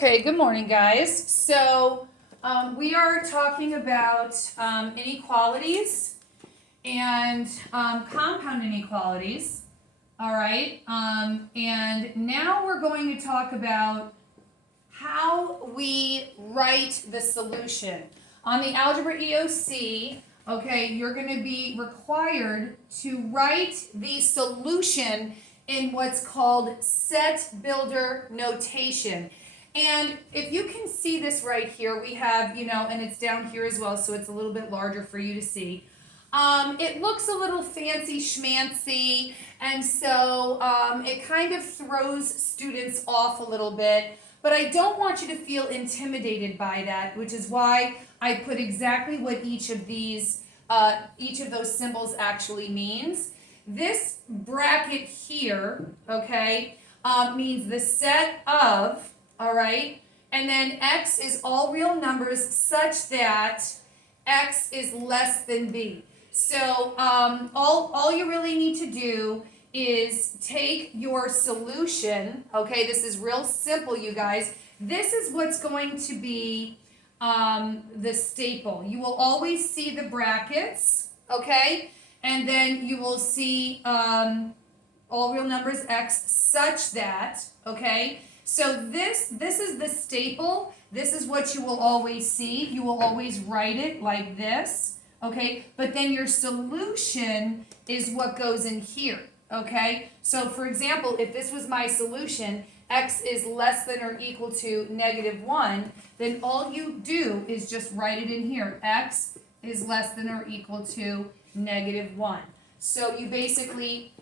Okay, good morning, guys. So we are talking about inequalities and compound inequalities. All right, and now we're going to talk about how we write the solution. On the Algebra EOC, okay, you're going to be required to write the solution in what's called set builder notation. And if you can see this right here, we have, and it's down here as well, so it's a little bit larger for you to see. It looks a little fancy schmancy, and so it kind of throws students off a little bit. But I don't want you to feel intimidated by that, which is why I put exactly what each of those symbols actually means. This bracket here, okay, means the set of, all right, and then x is all real numbers such that x is less than b. So all you really need to do is take your solution, okay, this is real simple, you guys. This is what's going to be the staple. You will always see the brackets, okay, and then you will see all real numbers x such that, okay. So this is the staple. This is what you will always see. You will always write it like this, okay? But then your solution is what goes in here, okay? So for example, if this was my solution, x is less than or equal to -1, then all you do is just write it in here. X is less than or equal to -1. So you basically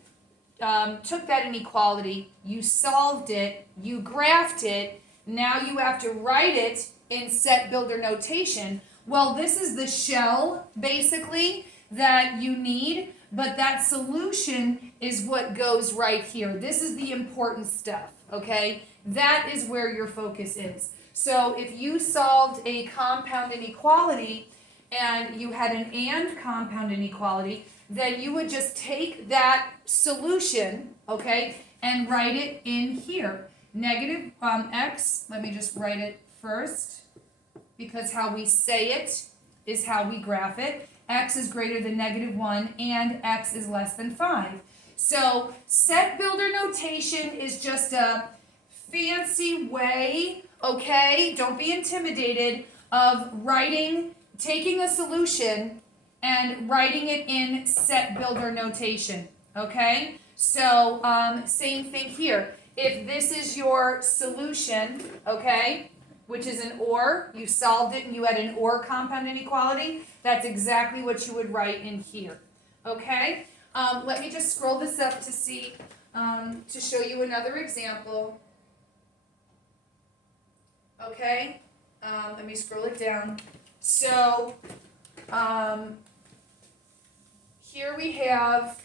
took that inequality, you solved it, you graphed it, now you have to write it in set builder notation. Well, this is the shell, basically, that you need, but that solution is what goes right here. This is the important stuff, okay? That is where your focus is. So if you solved a compound inequality and you had an and compound inequality, then you would just take that solution, okay, and write it in here. Negative x, let me just write it first, because how we say it is how we graph it. X is greater than -1 and x is less than 5. So set builder notation is just a fancy way, okay, don't be intimidated, of taking a solution and writing it in set builder notation, okay? So same thing here. If this is your solution, okay, which is an OR, you solved it and you had an OR compound inequality, that's exactly what you would write in here, okay? Let me just scroll this up to see, to show you another example, okay? Let me scroll it down. So, here we have,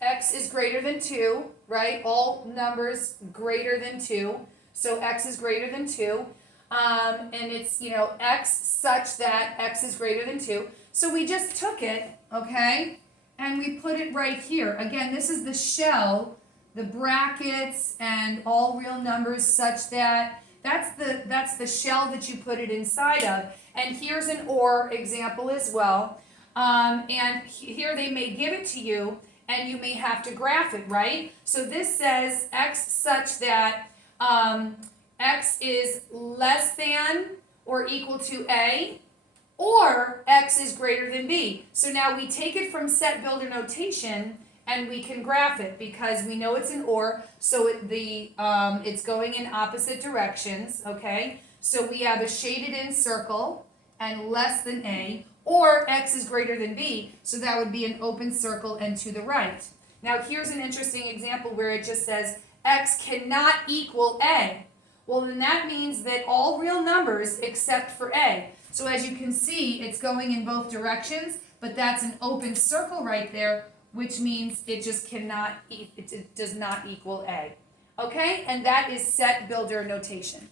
x is greater than 2, right? All numbers greater than 2. So x is greater than 2. And it's, x such that x is greater than 2. So we just took it, okay? And we put it right here. Again, this is the shell, the brackets, and all real numbers such that. That's the shell that you put it inside of. And here's an OR example as well. And here they may give it to you, and you may have to graph it, right? So this says x such that x is less than or equal to a, or x is greater than b. So now we take it from set builder notation, and we can graph it because we know it's an OR, so it's going in opposite directions, okay? So we have a shaded in circle and less than a, or x is greater than b, so that would be an open circle and to the right. Now here's an interesting example where it just says x cannot equal a. Well, then that means that all real numbers except for a. So as you can see, it's going in both directions, but that's an open circle right there, which means it just it does not equal a. Okay, and that is set builder notation.